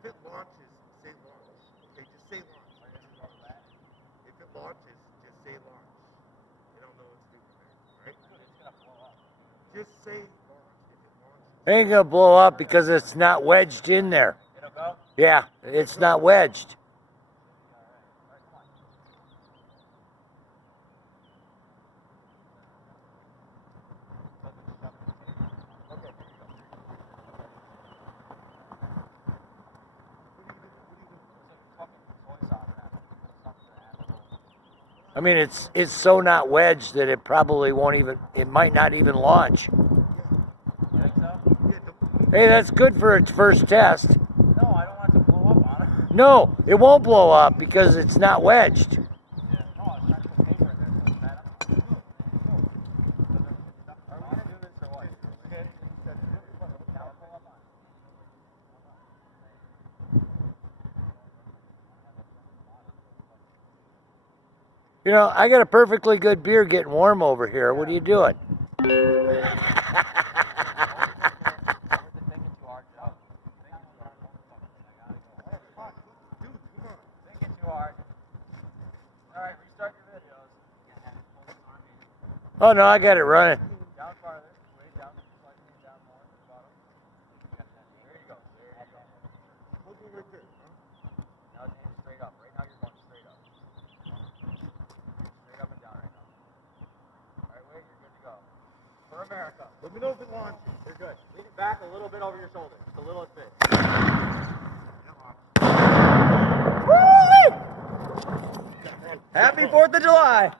If it launches, say launch. Okay, just say launch. If it launches, just say launch. They don't know it's leaving there. All right? It's gonna blow up. Just say launch. If it launches. It ain't gonna blow up because it's not wedged in there. It'll go? Yeah, it's not wedged. I mean, it's so not wedged that it probably won't even, it might not even launch. You think so? Hey, that's good for its first test. No, I don't want it to blow up on it. No, it won't blow up because it's not wedged. Yeah. No, I was trying to put paper in there so it's bad. Are we gonna do this or what? You know, I got a perfectly good beer getting warm over here. What are you doing? Alright, restart your videos. Oh no, I got it running. Down farther. Way down. Slightly down more. Bottom. There you go. There you go. Hold me right there. Now aim straight up. Right now you're going straight up. Straight up and down right now. Alright, wait, you're good to go. For America. Let me know if it launches. You're good. Lean it back a little bit over your shoulder. Just a little bit. Happy 4th of July!